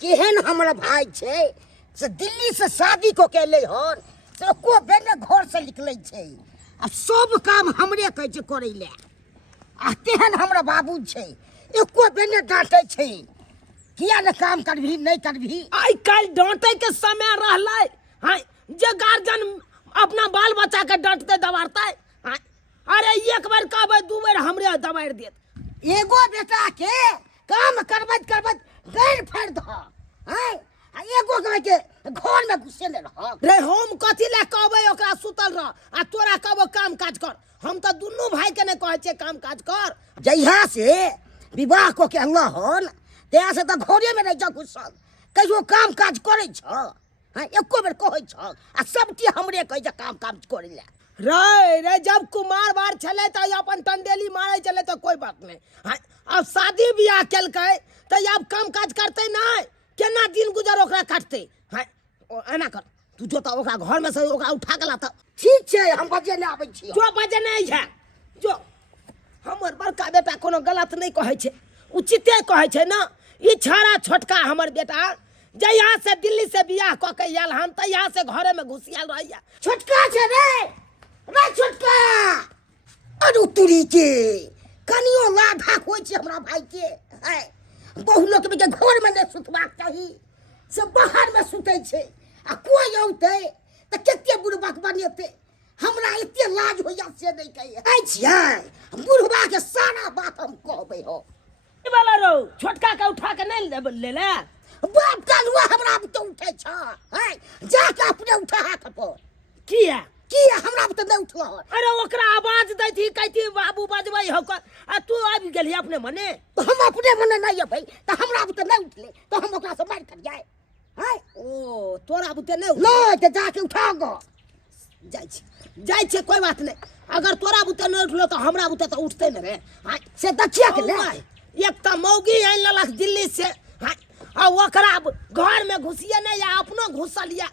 केहन हमरा भाई छे से दिल्ली से शादी को केले हन से को बेने घर से निकले छे अब सब काम हमरे कह छे करे ले आ तेहन हमरा बाबू छे एको बेने डांटे छे किया न काम करभी नहीं करभी आई कल डांटे के समय रहले हां जे गार्जियन अपना बाल बच्चा के डांटते दबाड़ते हां अरे एक बार कहबे दू बार हमरे दबाड़ देत एगो बेटा के काम करबत करबत गैर फाड़ द हैं एगो के घर में घुसे ले रह रे हम कथि ले कहबे ओकरा सुतल रह आ तोरा कहबो काम काज कर हम तो दुनू भाई के ने कहै छे काम काज कर जहिया से विवाह को के अल्लाह हन तेया से तो घरे में नहीं जा घुसल कहियो काम काज करे छ हैं एको बेर कहै छ आ सबटी हमरे कह जे काम काज करे ले रे रे जब कुमार बार चले त अपन टंडेली मारे चले तो कोई बात नहीं हां अब शादी बियाह केलकै त अब काम काज करते नहीं केना दिन गुजर ओकरा काटते हां एना कर तू जो त ओकरा घर में से ओकरा उठा के लाता ठीक छे हम बजे ले आबै छी जो बजे नहीं है जो हमर बड़का बेटा कोनो गलत नहीं कहै छे उचिते कहै छे ना ई छाड़ा छोटका हमर बेटा जहिया से दिल्ली से बियाह क के आयल हम त यहाँ से घरे में घुसियाल रहैया छोटका छे रे छोटका अरु तुरी के कनियो लाधा होय छे हमरा भाई के है बहु लोग के घर में नहीं सुतबाक चाही से बाहर में सुते छे आ कोई औते त केते बुढ़बाक बनेते हमरा एते लाज होया से नहीं कहे है छियै बुढ़बा के सारा बात हम कहबे हो ई वाला रो छोटका के उठा के नहीं ले ले बाप कालुआ हमरा तो उठे छ है जाके अपने उठा हाथ पर किया हमरा तो नहीं उठलो अरे ओकरा आवाज दै थी कहती बाबू बजबै हो आ तू आबि गेली अपने मने तो हम अपने मने नहीं है भाई तो हमरा तो नहीं उठले तो हम ओकरा से मार कर जाए है ओ तोरा बुते नहीं लो तो जाके उठा गो जाय छे कोई बात नहीं अगर तोरा बुते नहीं उठलो तो हमरा बुते तो उठते न रे हां से दखिया के ले एक त मौगी आइन ललक दिल्ली से हां आ ओकरा घर में घुसिए नहीं या अपनो घुसल या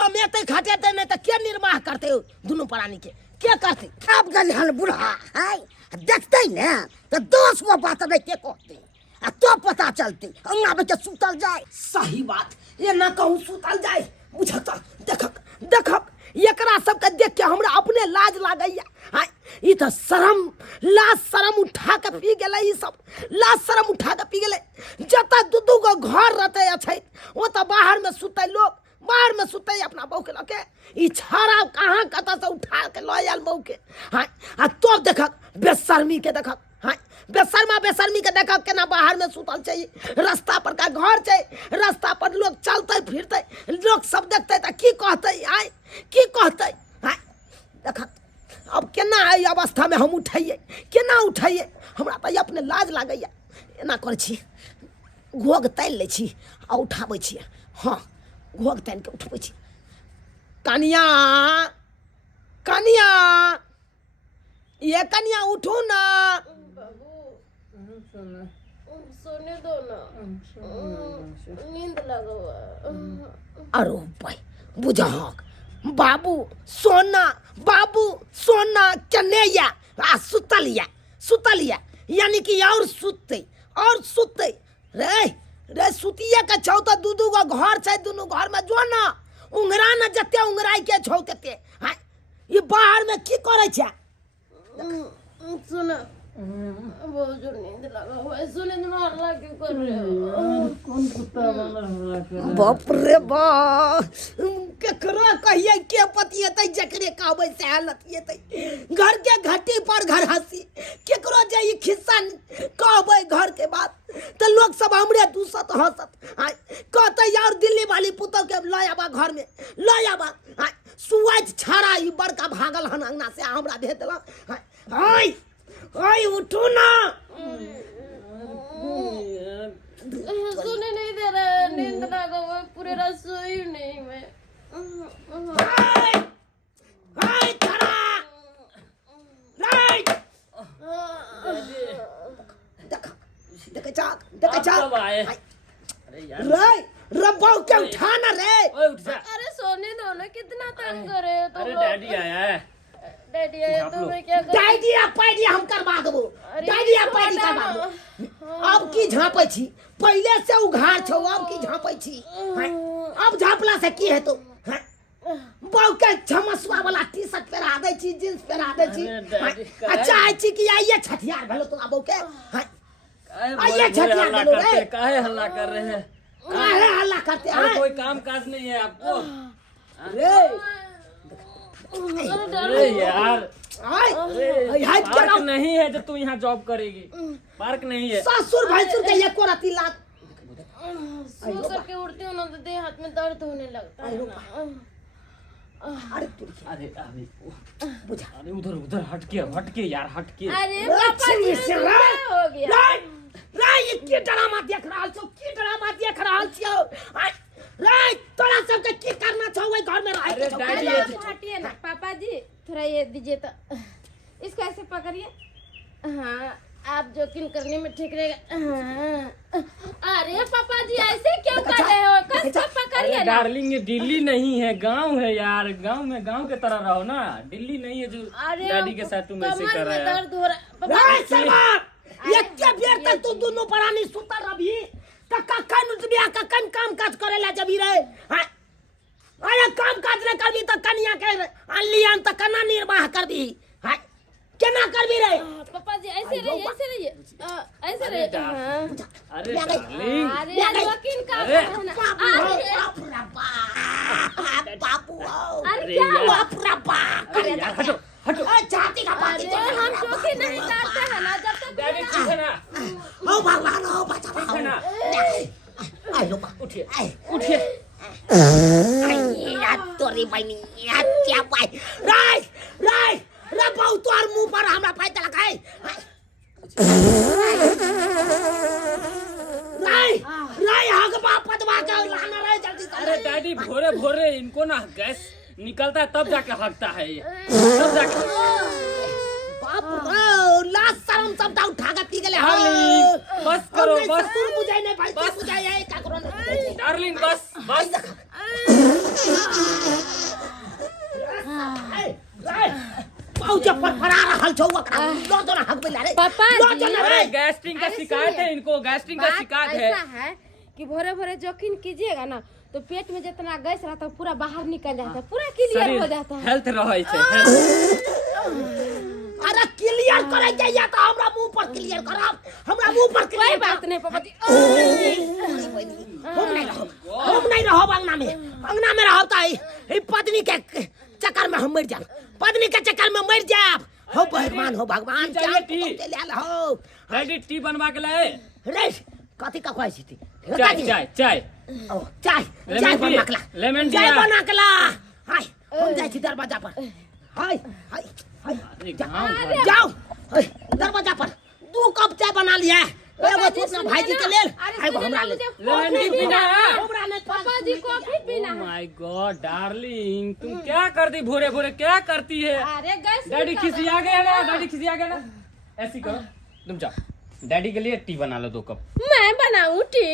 कमेते खटेते नहीं तो क्या निर्वाह करते दोनों प्राणी के क्या करते अब गलहन बुढ़ा है देखते न तो 10 गो बात नहीं के कहते आ तो पता चलते अंगना में के सुतल जाए सही बात ये ना कहूं सुतल जाए बुझता देखक एकरा सबके देख के हमरा अपने लाज लागैया हां ई तो लाज शरम उठा के पी गेलै ई सब लाज शरम उठा के पी गेलै जता दू गो घर रहते छै ओ तो बाहर में सुतै लोग बाहर में सुतै अपना बहू के लके ई छाड़ा कहां कता से उठा के ल आयल बहू के हां आ तो देखक बेशर्मी के देखक हां बेशर्मी के देखक केना बाहर में सुतल छै रास्ता पर का घर छै रास्ता पर लोग चलते फिरते लोग सब देखते त की कहते आय की कहते हां देखक अब केना आई अवस्था में हम उठाइए केना उठाइए हमरा त अपने लाज लागैया एना कर छी घोग तान ले छी आ उठाबै छी हां घोग तान के उठबै छी कनिया ये कनिया उठो ना बाबू सोने दो ना नींद लगा हुआ अरे भाई बुझाक बाबू सोना कन्हैया आ सुतलिया यानी कि और सुतते रे सुतिया के छौ त दू गो घर छै दुनु घर में जो ना उंगरा न जते उंगराई के छौ तते हां ई बाहर में की करे छै सुना बहुत जोर नींद लगा हुआ है सुने न हल्ला क्यों कर रहे हो कौन कुत्ता हल्ला कर रहा है बाप रे बा केकरा कहिए के पतियतै जकरे कहबै से हालत येतै घर के घटी पर घर हंसी केकरो जे ई खिस्सा कहबै घर के बात तो लोग सब हमरे दूसत हंसत कहते यार दिल्ली वाली पुतौ के लायाबा घर में लायाबा सुआज छाड़ा ई बड़का भागल हन अंगना से हमरा भेज देला हाय उठो ना सुने नहीं दे रहा नींद लगा हुआ पूरे रात सोई नहीं मैं हाय छाड़ा राइट देख कब आए अरे यार रब्बा के उठाना रे ओए उठ जा। अरे सोने दो ना कितना तंग करे हो तुम अरे लोग। डैडी आया है डैडी आया तो मैं क्या करूं? डाइडिया पाइडिया हम करवा देबो। अरे, डाइडिया इसको पाइडी बता करवा ना। देबो। अब की झांपै छी, पहले से उघार छौ, अब की झांपै छी। हैं? अब झापला से की हेतौ? हैं? बहु के झमसवा वाला टी शर्ट पहरा दै छी, जींस पहरा दै छी। अरे डैडी, हैं? आ चाहै छी कि आइए छठियार भेलो तोरा बहु के। हैं? काहे आइए बोले छठियार हल्ला भेलो करते रे। हैं? काहे हल्ला कर रहे हैं? काहे हल्ला करते अरे हैं? कोई काम काज नहीं है आपको? रे अरे यार, आय हाय पार्क नहीं है जो तू यहाँ जॉब करेगी। पार्क नहीं है। ससुर भैंसुर के एको रति लात। सो करके उठती हूँ ना तो देह हाथ में दर्द होने लगता है ना। अरे तुरकी अरे अरे बुझा। अरे उधर उधर हटके यार हटके। अरे पापा जी से क्या हो गया? राय राय ये की ड्रामा देख रहल छौ, की ड्रामा देख रहल छियौ? आय राय तोरा सब के की करना छौ ओइ घर में रह अरे के? डैडी, अरे आप हटिए ना पापा जी, थोड़ा ये दीजिए तो। इसको ऐसे पकड़िए। हाँ, आप जोकिंग करने में ठीक रहेगा। हाँ। अरे पापा जी ऐसे क्यों कर रहे हो? कस के पकड़िए अरे ना। डार्लिंग, ये दिल्ली नहीं है, गांव है यार। गांव में गांव के तरह रहो ना। दिल्ली नहीं है जो अरे डैडी के साथ तुम ऐसे कर कमर रहे में हो। दर्द हो रहा है। पापा राय जी, सरकार ये के बेर तक तू दोनों परानी सुतर रही त कखन उठबिया, कखन काम काज करे ला जबी रे? हां अरे काम काज न करबी त कनिया के अनलियन त कना निर्वाह करबी? हां केना करबी रे? पापा जी ऐसे रहिए, ऐसे रहिए। ऐसे रहिए। हाँ। अरे डार्लिंग, अरे जोकिंग का अरे, है ना। बापू अरे बाप रे बाप बापू अरे अरे क्या यार। हुआ? बाप रे बाप अरे यार हटो हटो। अरे छाती का पाती अरे हम जोकिंग नहीं करते हैं ना जब तक डैडी ठीक है ना? ओ भगवान ओ बचा ठीक है ना? आई लो उठिए आई उठिए। या तोरी बहनी या क्या पाई राय राय रे बहु तोर मुंह पर हमरा पाई तलक है राय राय हग बाप पदवा के लाना रे जल्दी अरे डैडी, भोरे भोरे इनको ना गैस निकलता है तब जाके हकता है ये। तब जाके बाप रे लाश शर्म सब दा उठा के पी गेले हो डार्लिंग, बस करो, बस। ससुर बुझाई नहीं भाई बस। बुझाई है का करो नहीं डार्लिंग बस बस। पहुंचे पर फरा रहल छौ ओकरा लो तो ना हक बेला रे पापा लो जी। तो ना अरे रे गैस्ट्रिंग का अरे शिकायत है सुनिए। इनको, गैस्ट्रिंग का बात शिकायत है। ऐसा है कि भोरे भोरे जोकिंग कीजिएगा ना तो पेट में जितना गैस रहता है पूरा बाहर निकल जाता है, पूरा क्लियर हो जाता है। हेल्थ रहे छै, हेल्थ। अरे क्लियर करे जाइए तो हमरा मुंह पर क्लियर करब, हमरा मुंह पर कोई क्लियर बात नहीं पापा जी। हम नहीं रहो अंगना में रहो तो ई पत्नी के चक्कर में हम मर जाब, पत्नी के चक्कर में मर जाब। हो भगवान हो भगवान चाहिए टी? ले ले हो डैडी टी बनवा के लाए? रे कथी का कहै छी चाय चाय चाय। ओ चाय लेमन चाय दिए? बना के ला, लेमन चाय दिया? बना के ला। हाय हम जाई छी दरवाजा पर। हाय हाय हाय अरे गाँव घर। जाओ हाय, दरवाजा पर 2 कप चाय बना लिया एगो तू अपना भाईजी के लेल एगो हमरा लेल। लेमन टी पीना है? हमरा ने पापा जी कॉफी पीना है। माय गॉड डार्लिंग, तुम क्या करती भोरे भोरे, क्या करती है? अरे गैस डैडी निकल खिसिया गया ना, डैडी खिसिया गया ना। ऐसी करो, तुम जाओ डैडी के लिए टी बना लो 2 कप। मैं बनाऊं टी?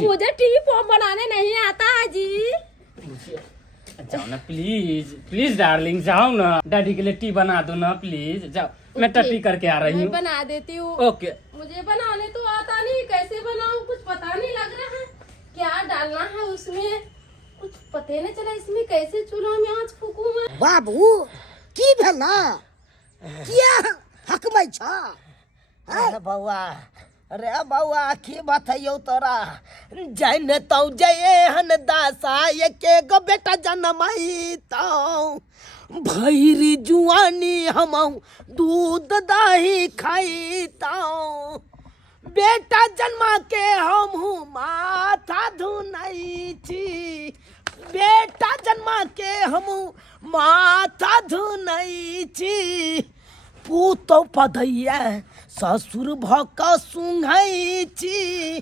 मुझे टी बनाने नहीं आता है जी। जाओ ना प्लीज प्लीज डार्लिंग, जाओ ना, डैडी के लिए टी बना दो ना प्लीज। जाओ मैं टट्टी करके आ रही मैं हूँ। बना देती हूँ। ओके। मुझे बनाने तो आता नहीं, कैसे बनाऊं कुछ पता नहीं लग रहा है। क्या डालना है उसमें कुछ पता नहीं चला। इसमें कैसे चूल्हा में आँच फूकूं मैं? बाबू की भेल ना किया हकमै छ? अरे बौआ की बतैयो तोरा जाने तौ जये हन दासा एके गो बेटा जनमई तौ भैरी जुआनी हमहु दूध दही खाई तौ बेटा जन्मा के हमहु माथा धुनई छी बेटा जन्मा के हमहु माथा धुनई छी पूतो पदैया ससुर भक सुंघै छी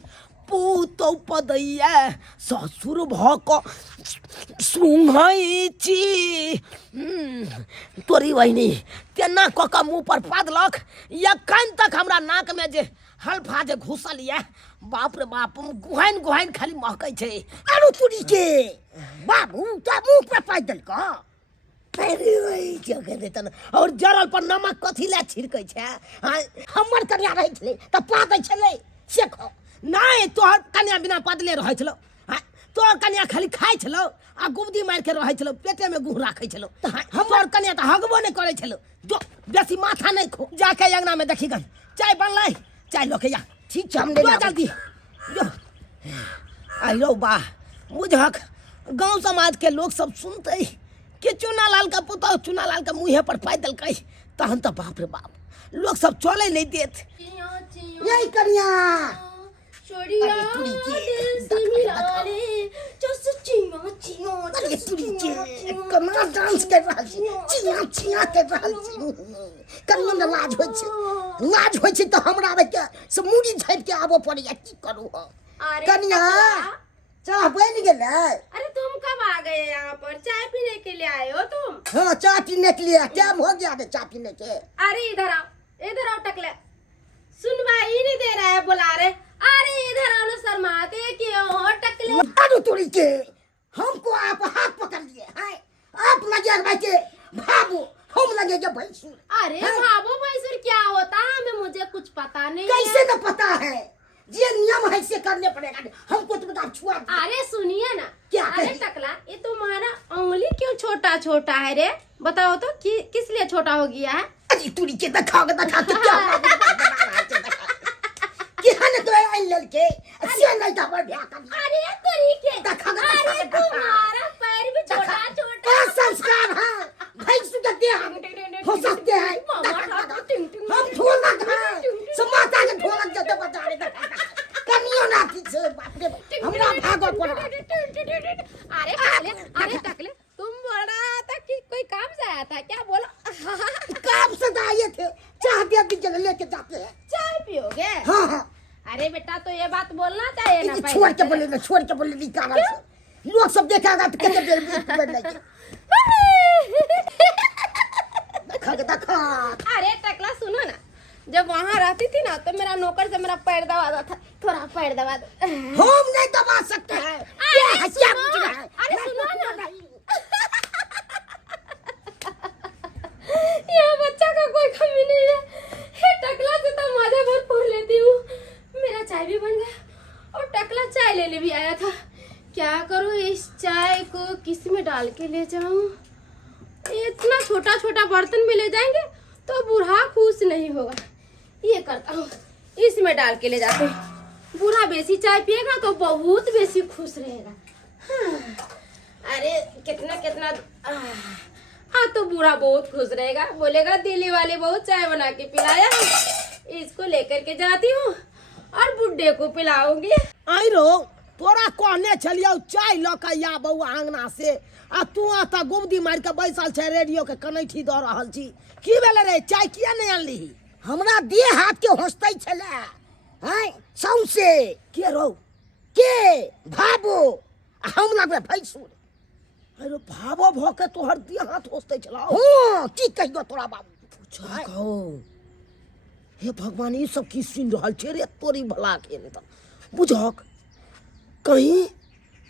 पूतो पदैया ससुर भक सुंघै छी। तोरी बहिनी तेना कऽ कऽ मुँह पर पादलक, एखन तक हमरा नाक में जे हल्फा जे घुसल ये बाप रे बाप गुहाइन गुहाइन खाली महकै छै। अरु तुरी के बाबू तो मुँह पे पाद देलक अरे वही जगह देता ना और जरल पर नमक कथी ला छिड़कै छै हां हमर कन्या रहै छलै तऽ पादै छलै से खो नहीं तोहर कन्या बिना पादले रहै छलो हां तोहर कन्या खाली खाइ छलो आ गुबदी मार के रहै छलो पेटे में गुह राखै छलो हमर कन्या तऽ हगबो नहीं करै छलो जो बेसी माथा नहीं खो जाके अंगना में देखी गन चाय बनलै चाय लोके या ठीक छै हम ले जो जल्दी जो आइरो बा बुझक गांव समाज के लोग सब सुनते कि चुनालाल का पुतौ चुनालाल का मुँहे पर पाय देलकै तहन तो बाप रे बाप लोग सब चले नहीं देत यही कन्या छोड़िया अरे तुरी के, दिल से मिला रे जो सचिया चिया अरे तुरी के कना डांस कर रहल छी चिया चिया कर रहल छी कन्या ने लाज होइ छै तऽ हमरा आबे के से मुड़ी झाइप के आबो पड़ैया की करू हम अरे कन्या चाह बन गेलै अरे तुम कब आ गए यहाँ पर चाय पीने के लिए आए हो तुम हाँ चाय पीने के लिए टाइम हो गया है चाय पीने के अरे इधर आओ टकले सुनवाई नहीं दे रहा है बुला रहे अरे इधर आओ ना शर्माते क्यों हो टकले अरे तुरी के हमको आप हाथ पकड़ लिए हैं आप लगे बैठे भाबू हम लगे के भैंसुर अरे भाभो भैंसुर क्या होता है हमें मुझे कुछ पता नहीं कैसे है न पता है ये नियम है से करने पड़ेगा हमको तो बता छुआ दिया। अरे सुनिए ना क्या अरे कही? टकला ये तुम्हारा उंगली क्यों छोटा छोटा है रे बताओ तो किस लिए छोटा हो गया है अरे तुरी के देखा के क्या क्या ने तो आई लड़के से नहीं था पर ब्याह कर लिया। अरे तरीके देखा अरे तुम्हारा पैर भी छोटा छोटा क्या संस्कार है भैंसुर का देह हो सकते हैं हम ढोलक हैं समाता के ढोलक जैसे बजा रहे कनियो ना पीछे बाप रे हमरा भागो पड़ा अरे टकले तुम बोल रहा था कि कोई काम से आया था क्या बोलो काम से आए थे चाह दे दीजिए लेके जाते हैं चाय पियोगे हाँ हाँ अरे बेटा तो ये बात बोलना चाहिए ना पहले छोड़ के बोले निकाला लोग सब देखेगा तो कितने देर में देखा अरे टकला सुनो ना जब वहाँ रहती थी ना तो मेरा नौकर से मेरा पैर दबाता था थोड़ा पैर दबा दो हम नहीं दबा सकते हैं अरे सुनो ना यहाँ बच्चा का कोई कमी नहीं है ये टकला से तो मजा भरपूर लेती हूँ मेरा चाय भी बन गया और टकला चाय लेने भी आया था क्या करूँ इस चाय को किस में डाल के ले जाऊँ इतना छोटा छोटा बर्तन में ले जाएंगे तो बूढ़ा खुश नहीं होगा ये करता हूँ इसमें डाल के ले जाते हैं बूढ़ा बेसी चाय पिएगा तो बहुत बेसी खुश रहेगा हाँ, अरे कितना कितना तो बूढ़ा बहुत खुश रहेगा बोलेगा दिल्ली वाले बहुत चाय बना के पिलाया है इसको लेकर के जाती हूँ और बुड्ढे को पिलाऊंगी आई रो तोरा कहने छलियो चाय लौका या बउआ आंगना से आ तू आता गुबदी मार के बैसल छै रेडियो के कनैठी द रहल छी की भेले रे चाय किया नहीं आनली हमरा देह हाथ के होस्ते छले हैं सौंसे के रो के भाबो हम लगबे भैंसुर अरे भावो भ के तोहर देह हाथ होस्ते छला हां की कहियो तोरा बाबू पूछा कहो हे भगवान ये सब की सुन रहल छै रे तोरी भला के नहीं त बुझक कहीं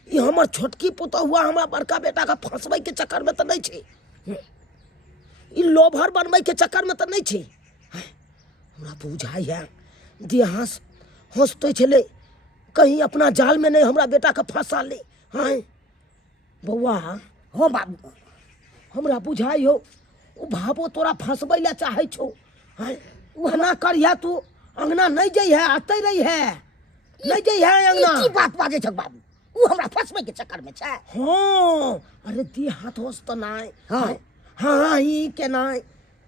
ये हमर छोटकी पुतौ हुआ हमरा बड़का बेटा का फंसबै के चक्कर में त नहीं छै ई लोभर बनबै के चक्कर में त नहीं छै हमरा बुझाई है देह हाथ होस्ते छले कहीं अपना जाल में नहीं हमरा बेटा का फंसा ले हैं बउआ हो बाबू हमरा बुझाई हो ओ भावो तोरा फंसबै ला चाहे छौ हैं ओना करिया तू अंगना नहीं जई है आते रही है नहीं जई है अंगना की बात बाजे छ बाबू ऊ हमरा फसबै के चक्कर में छै हां अरे दी हाथ होस त नाय हाँ। हां ई के नाय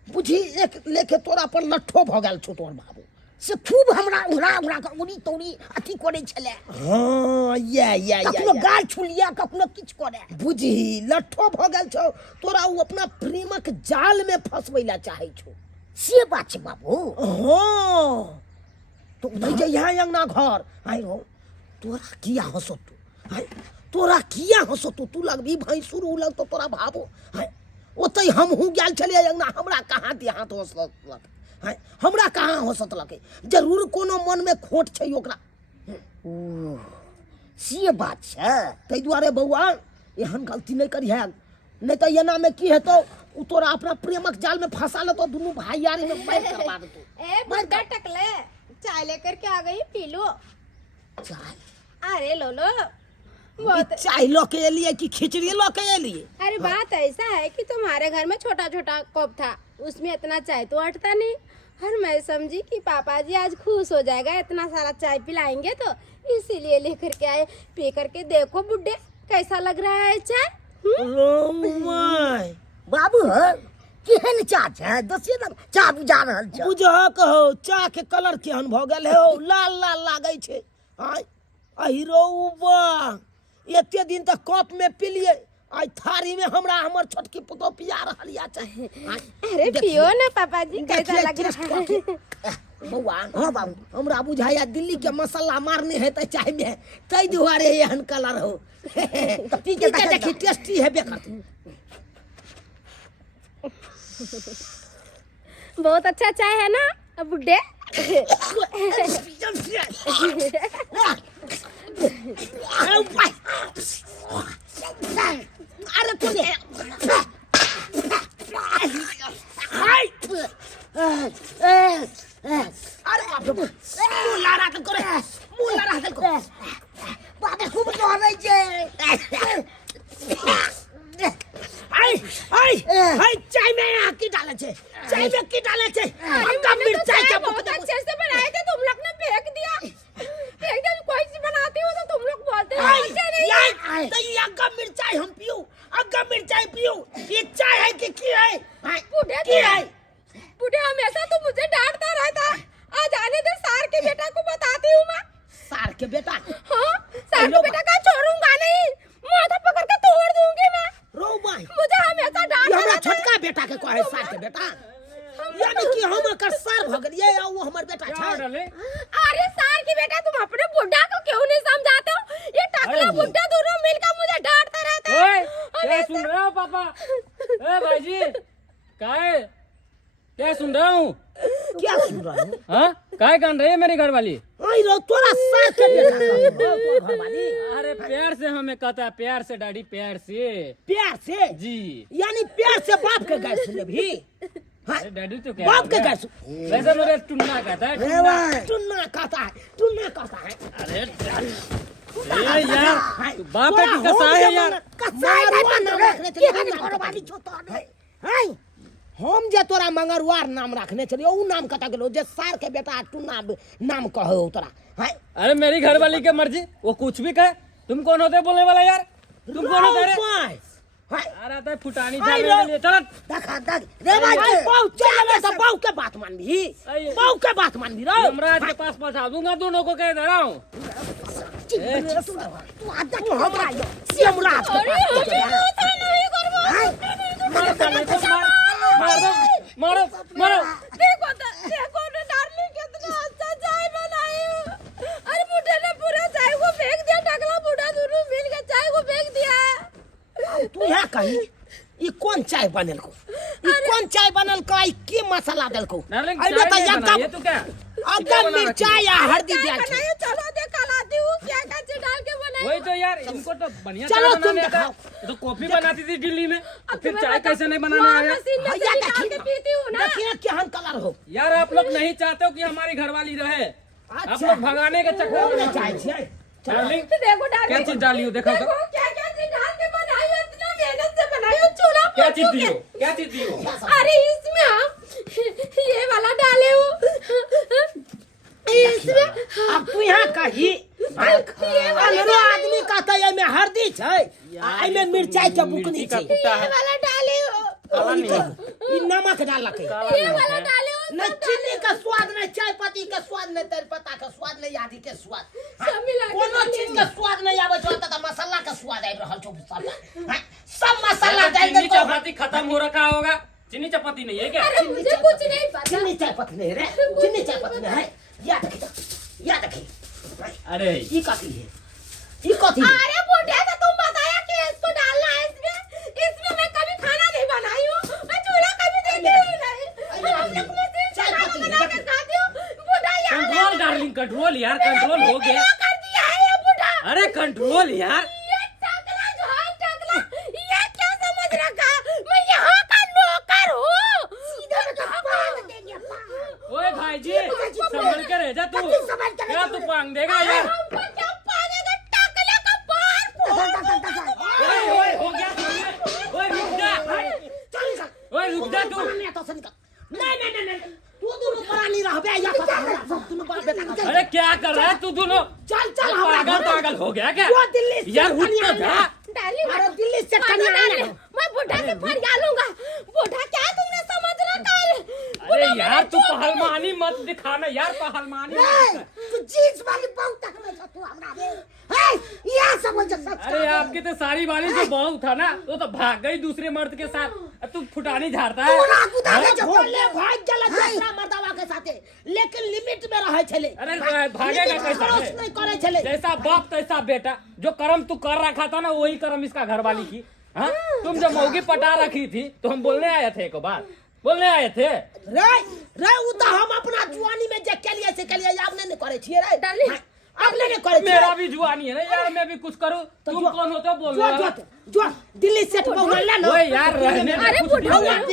बुझी एक लेके तोरा पर लट्ठो भ गेल छौ तोर बाबू से खूब हमरा उड़ा के उड़ी तोड़ी अथी करे छले हां या कखनो गाल छुलिया कखनो किछ करे बुझी लट्ठो भ गेल छौ तोरा उ अपना प्रेमक जाल में फसबै ला चाहे छौ से बात छै बाबू हां तो नहीं जई है अंगना घर आई रो तोरा किया हंसो तू हाय तोरा किया हंसो तू लगबी भैंसुर उ लग तो तोरा भाबो हाय ओतै हम हूँ गेल छलिए अंगना हमरा कहाँ दे हाथ हंसलक हाय हमरा कहाँ हंसत लके जरूर कोनो मन में खोट छै ओकरा ओ से बात छै तै दुआरे बउआ एहन गलती नहीं करी है नहीं तो ये नाम में की है तो उ तोरा अपना प्रेमक जाल में फंसा ले तो दोनों भाई यारी में मार करवा दे तू। ए बुड्ढा टकले, चाय लेकर के आ गई, पी लो। चाय अरे लो लो। ये बहुत चाय लो के लिए कि खिचड़ी लो के लिए? अरे बात ऐसा है कि तुम्हारे घर में छोटा छोटा कप था, उसमें इतना चाय तो अटता नहीं। और मैं समझी कि पापा जी आज खुश हो जाएगा, इतना सारा चाय पिलाएंगे, तो इसीलिए लेकर के आए। पी करके देखो बुड्ढे, कैसा लग रहा है चाय? रोमाय बाबू है केहन चा छै दसिए ना चा बुझा रहल छ। बुझा कहो चा के कलर केहन भ गेल हो, लाल लाल लागै छै। आय अहिरो बा एते दिन तक कप में पिलिए, आई थारी में हमरा हमर छोटकी पुतो पिया रहल या चाहे। अरे पियो ना पापा जी, कैसा लग रहा है? बउआ हां बाबू हमरा बुझाया दिल्ली के मसाला मारने है त चाय में, तै दुआरे एहन कलर हो। त पी के देखी टेस्टी है बेकर। बहुत अच्छा चाय है ना बुड्ढे? अरे तूने अरे बाप रे मुला राखल करे, मुला राखल को बाबे खूब डरै छै। आई आई आई चाय में यहाँ की डाले छे, चाय में की डाले छे? अरे मिर्चाई का बहुत अच्छे से बनाए थे, तुम लोग ने फेंक दिया। फेंक दिया, कोई चीज बनाती हो तो तुम लोग बोलते हो अच्छा नहीं है। तो ये अग्गा मिर्चाई हम पियो, अग्गा मिर्चाई पियो। ये चाय है कि की है? बुढ़े की है? बुढ़े हमेशा तो मुझे डांटता रहता है। आज आने दे, सार के बेटा को बताती हूँ मैं। सार के बेटा? हाँ, सार के बेटा का छोड़ूंगा नहीं, माथा पकड़ के तोड़ दूंगी मैं। रो माय मुझे हमेशा ये डांटता हमरा रहता है। छोटका बेटा के कहे सार के बेटा, यानी कि हम एकर सार भ गेलिए आ वो हमर बेटा क्या छै। डाले? अरे सार की बेटा, तुम अपने बुड्ढा को क्यों नहीं समझाते हो? ये टकला अरे बुड्ढा दोनों मिलकर मुझे डांटता रहता है। ओए क्या सुन रहे हो पापा? ए भाई जी क्या है? क्या सुन रहा हूँ? क्या सुन रहा है? हाँ क्या कान रही है मेरी घरवाली? आई रो तोरा सार के बेटा का तोर घरवाली। अरे प्यार से हमें कहता है, प्यार से डैडी, प्यार से। प्यार से जी यानी प्यार से बाप के गैर सुने भी। अरे डैडी तो क्या बाप के हो गया? गैर सुन वैसे मेरे टुन्ना कहता है, ए टुन्ना। भाई टुन्ना कहता है, टुन्ना कहता है। अरे ए यार तू बाप है कि कसाई है यार? कसाई नहीं बन रे केहन घरवाली छो तोरे। हाय हम जे तोरा मंगरवार नाम रखने चलिए ऊ नाम कता गेलो, जे सार के बेटा टुन्ना नाम कहो तोरा। हाय अरे मेरी घरवाली की मर्जी, वो कुछ भी कहे। तुम कौन होते बोलने वाला यार? तुम कौन होते रे? हाय आ रहा था फुटानी हाय झाड़ने लो। के लिए। चल देखा देख रे भाई हाय बाऊ चल तो बाऊ के बात मान भी, आइए। बाऊ के बात मान भी रो। यमराज के पास पहुंचा दूंगा दोनों को, कह दे रहा हूँ। तू आदत तू हमरा सिमराज के अरे पास हमें ऐसा नहीं करवा। मारो साले को, मारो मारो मारो। देखो ना डार्लिंग, कितना अच्छा चाय बनाई हूँ। अरे बुड्ढे ने पूरा चाय को फेंक दिया, टकला बुड्ढा दोनों मिल के चाय को फेंक दिया है। तू यहाँ कही ई कौन चाय बनल को, ई कौन चाय बनल को, ई के मसाला दल को? डार्लिंग अरे चाय तो नहीं ये बनाई है, कब तू क्या? अगर मिर्चाई या हल्दी चाय दिया छै। बनाई, चलो देख कल आती हूँ क्या क्या चीज डाल के बनाई। वही तो यार, इनको तो बढ़िया चलो चाय तुम बनाने आता है। दिखाओ। तो कॉफी बनाती थी दिल्ली में, अब फिर तुम्हें चाय पता- कैसे नहीं बनाने वहाँ आया? मशीन में भैया से निकाल के पीती हूँ ना। देखिए केहन कलर हो। यार आप लोग नहीं चाहते हो कि हमारी घरवाली रहे, आप अच्छा। लोग भगाने के चक्कर बोलने में चाहे छियै। डार्लिंग तो देखो डार्लिंग, क्या चीज डाली हो? देखो तो क्या क्या चीज डाल के बनाई है, इतना मेहनत से बनाई हो। चूल्हा क्या पोछू चीज दी के- हो? क्या चीज दी हो? अरे इसमें हम ये वाला डाले हो, इसमें अब तू यहाँ कही अनरो आदमी कहता है में हल्दी छै, आई में मिर्चाई के बुकनी मिर्ची का छै, कुत्ता ये है। वाला डाले हो, काला नहीं है। ई नमक डालक है। काला ये नमक वाला है। डाले हो, न चीनी का स्वाद, न चाय पत्ती के स्वाद, न तेजपत्ता के स्वाद, न आदि के स्वाद। सब मिला के कोनो डाले चीज हो। के स्वाद नहीं आवे छै, त मसाला के स्वाद आबि रहल छौ सब। सब मसाला यार, डाल चीनी के चपाती खत्म हो रखा होगा। चीनी चपाती नहीं है क्या? अरे मुझे कुछ नहीं पता। चीनी चाय पत्ती नहीं रे, चीनी चाय पत्ती नहीं है। या देखी तो, या देखी अरे ई कथी है, ई कथी है? अरे बुढ़े तो तुम बताया कि इसको डालना है इसमें मैं कभी खाना नहीं बनाई हूँ, मैं चूल्हा कभी देखी ही नहीं। हम लोग मशीन से खाना बना के खाती हूँ। बुढ़ा यहाँ कंट्रोल डार्लिंग, कंट्रोल यार, कंट्रोल हो गया। कर दिया है ये बुढ़ा। अरे कंट्रोल यार। ये टकला जो है टकला, ये क्या समझ रखा जा तू कत्ती समझ के क्या तू पांग देगा यार हमको क्या पागेगा टकले का पार ओए हो गया ओए रुक जा चल निकल ओए रुक जा तू नहीं तो से निकल नहीं तू दोनों परानी रह बे या पता हमरा सब दोनों बाप बेटा का अरे क्या कर रहा है तू दोनों चल चल पागल पागल हो गया क्या वो दिल्ली से यार उठ तो जा डाली अरे दिल्ली से पागल कन्या डाली। आना मैं बुढ़ा से फरिया लूंगा बुढ़ा क्या तुमने समझ रखा अरे यार तू पहलवानी मत दिखाना यार पहलवानी मत नहीं दिखा। तू जींस वाली बहुत हमेशा तू हमरा रे हे ये समझ सच अरे आपकी तो सारी वाली जो बहू था ना वो तो भाग गई दूसरे मर्द के साथ अब तू फुटानी झाड़ता है तू ना कुदा के अरे भोले भाग गेला दूसरा मर्दवा के साथे लेकिन लिमिट में रहे छले अरे भागेगा कैसा क्रॉस है? नहीं करे छले जैसा बाप तैसा बेटा जो कर्म तू कर रखा था ना वही कर्म इसका घर वाली की हाँ तुम जब मौगी पटा रखी थी तो हम बोलने आए थे एक बार बोलने आए थे रे रे उ तो हम अपना जुआनी में जे के लिए से के लिए आप नहीं करे छिए रे डाली। आप नहीं करे छिए मेरा भी जुआनी है ना यार मैं भी कुछ करूँ तुम जो- कौन होते हो बोल जो रहे हो जो जो दिल्ली से बोल ले ना ओए यार रहने दे, अरे कुछ दिन बुढ़ा रहने-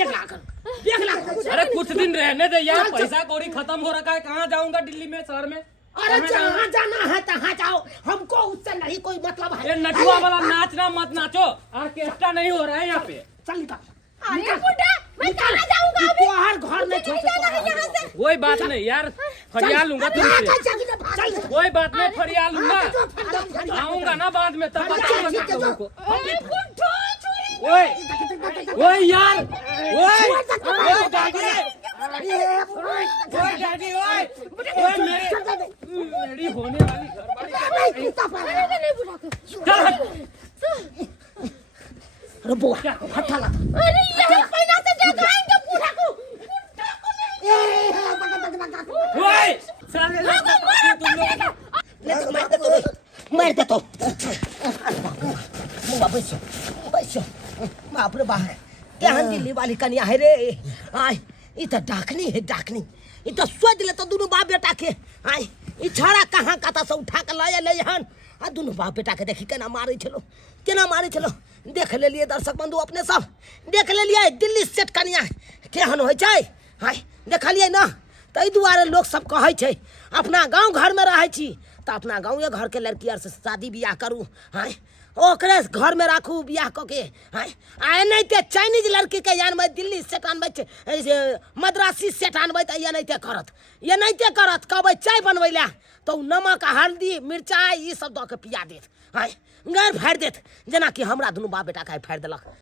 देख ला अरे कुछ दिन रहने दे यार चल, चल। पैसा कौड़ी खत्म हो रखा है कहाँ जाऊंगा दिल्ली में शहर में अरे कहाँ जाऊंगा? जहाँ जाना है तहाँ जाओ हमको उससे नहीं कोई मतलब है ये नटुआ वाला नाचना मत नाचो ऑर्केस्ट्रा नहीं हो रहा है यहाँ पे चल निकल अरे बुढ़ा मैं कहाँ जाऊंगा अभी तोहार घर नहीं छोड़ जाना है यहाँ सकता से कोई बात नहीं यार फरिया लूंगा तुमसे कोई बात नहीं फरिया लूंगा आऊंगा ना बाद में तब बताऊंगा तुम लोगों को अरे बुढ़ा छोड़ी ओए ओए यार ओए ओए डैडी ओए डैडी ओए ओए मेरी होने वाली घरवाली नहीं बुढ़ा को चल हट। अरे बुआ हटा ला अरे यही पैना से जगाएंगे बुढ़ा को ओए साले लोग तुम लोग मार दे तो मुंगा बैसो बैसो बाप रे बाप क्या दिल्ली वाली कन्या है रे आय ई तो डाकनी है डाकनी ई तो सोच ले तो दोनों बाप बेटा के आय ई छड़ा कहाँ का से उठा के लाया ले हन आ दोनों बाप बेटा के देखी केना मारे चलो देख ले लिए दर्शक बंधु अपने सब देख ले लिए दिल्ली सेट कन्या केहन होइ छै हाय देखलिए ना ताहि दुआरे लोग सब कहै छै अपना गांव घर में रहै छी तो अपना गाँवे घर के लड़की आर से शादी बियाह करू हाय ओकरे घर में राखू बियाह क के हाय आ नहीं ते चाइनीज लड़की के यान में दिल्ली सेट आनबै छै मद्रासी सेट आनबै त ये नहीं ते करत कहबै चाय बनबै ला तो नमक हल्दी मिर्चाई ई सब द के पिया देत हाय गार फाड़ि देत जेना कि हमरा दुनू बाप बेटा के फाड़ि देलक